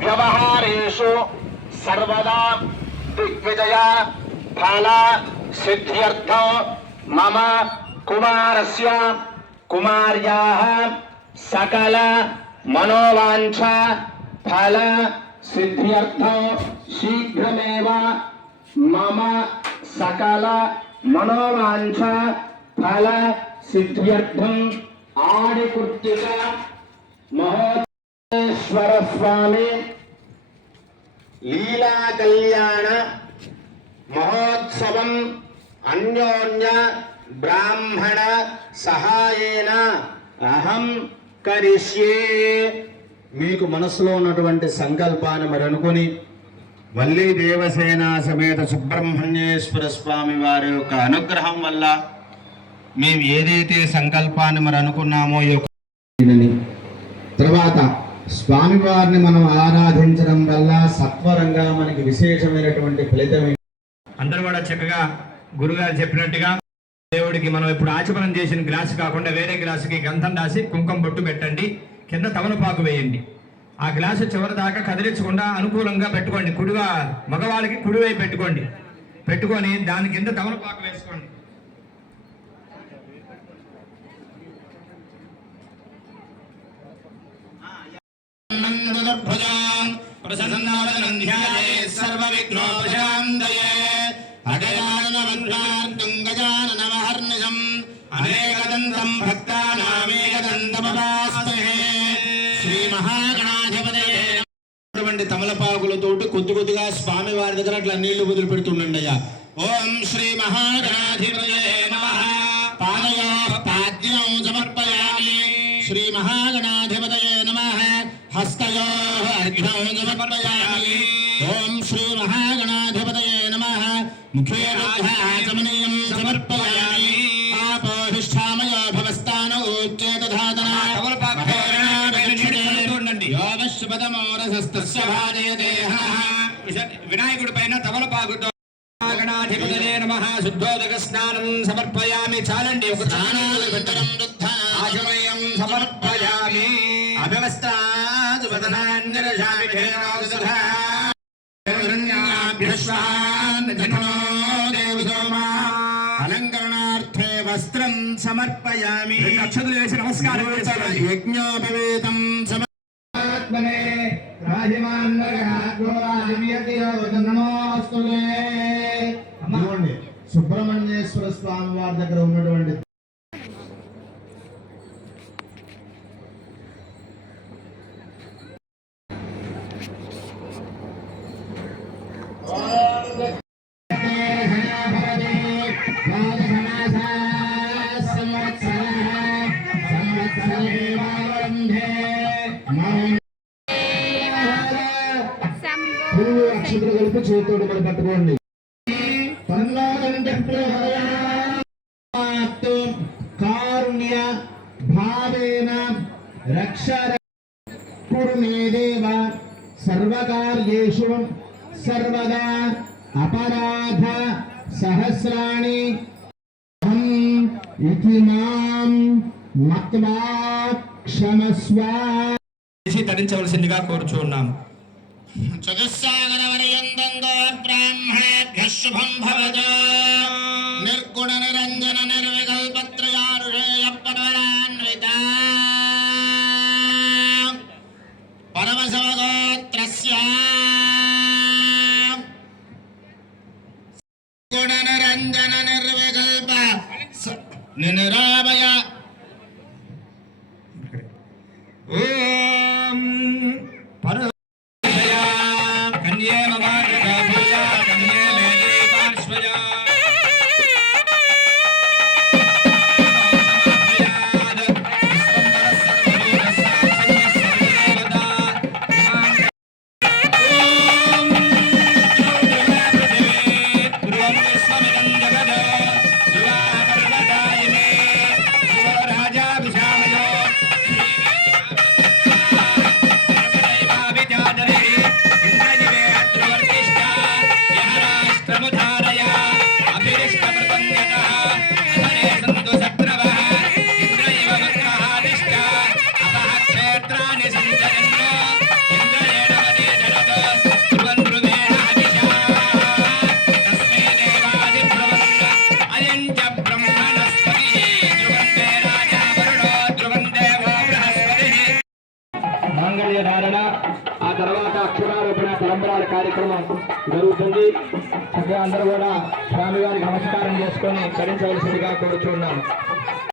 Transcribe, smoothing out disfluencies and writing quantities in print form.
व्यवहारेषु सर्वदा दिग्विजय फल सिद्ध्यर्थं मम कुमारस्य कुमार्याः सकल मनोवांछा फल सिद्ध्यर्थं शीघ्रमेव मम सकल मनोवांछा फल सिद्ध्यर्थं आदिकृत्तिक महोत्सव स्वामी लीला कल्याण महोत्सवं अन्योन्य ब्राह्मण सहायेन अहं करिष्ये। మీకు మనసులో ఉన్నటువంటి సంకల్పాన్ని మరి అనుకొని వల్లి దేవసేన సమేత సుబ్రహ్మణ్యేశ్వర స్వామి వారి యొక్క అనుగ్రహం వల్ల మేము ఏదైతే సంకల్పాన్ని మరి అనుకున్నామో తర్వాత స్వామివారిని మనం ఆరాధించడం వల్ల సత్వరంగా మనకి విశేషమైనటువంటి ఫలితం. అందరూ కూడా చక్కగా గురుగారు చెప్పినట్టుగా దేవుడికి మనం ఇప్పుడు ఆచమనం చేసిన గ్లాసు కాకుండా వేరే గ్లాసుకి గంధం రాసి కుంకుమ బొట్టు పెట్టండి, కింద తమలపాకు వేయండి. ఆ గ్లాసు చివరి దాకా కదిలించకుండా అనుకూలంగా పెట్టుకోండి. కుడిగా మగవాళ్ళకి కుడివైపు పెట్టుకొని దాని కింద తమలపాకు వేసుకోండి. తమలపాకులతోటి కొద్దిగా స్వామి వారి దగ్గర అట్లా నీళ్లు వదిలి పెడుతుండండి అయ్యా. ఓం శ్రీ మహాగణాధిపతయే నమః. పాదయోః పాద్యం సమర్పయామి. శ్రీ మహాగణాధిపతయే నమః. హస్తయోః అర్ఘ్యం సమర్పయామి. ఓం శ్రీ మహాగణాధిపతయే నమః. ముఖే ఆచమనీయం సమర్పయామి. ఆపోహిష్ఠామయో భవస్థాన ఉచ్చేత ధాతన వినాయకుడి పైన తమలపాకుతో గణాధిపతయే నమః. శుద్ధోదక స్నానం సమర్పయామి. చాలండి, ఒక ఆచమయం సమర్పయామి. అలంకరణార్థే వస్త్రం సమర్పయామి. అక్షతలు వేసి నమస్కారం చేశారు. యజ్ఞోపవేతం సుబ్రహ్మణ్యేశ్వర స్వామి వారి దగ్గర ఉన్నటువంటి అక్షతులు కలిపి చేతితోటి మరి పట్టుకోండి. కారుణ్య భావేన రక్ష కురుమేదేవ సర్వకార్యేషు సర్వదా అపరాధ సహస్రాణి ఇతి మాం మత్వా క్షమస్వ తరించవలసిందిగా కోరుచున్నాం. చతుస్సాగరవర్యందందో బ్రాహ్మణేభ్యః శుభం భవతు. నిర్గుణ నిరంజన నిర్వికల్పత్రయారుషేయ పరవరాన్విత పరమశివగోత్రస్య గుణ నిరంజన నిర్వికల్ప నిరామయ ఓం పర నైవేద్య ధారణ, ఆ తర్వాత అక్షరారోపణ తలంబరాల కార్యక్రమం జరుగుతుంది. చక్కగా అందరూ కూడా స్వామివారికి నమస్కారం చేసుకొని తరించవలసిందిగా కోరుచున్నాను.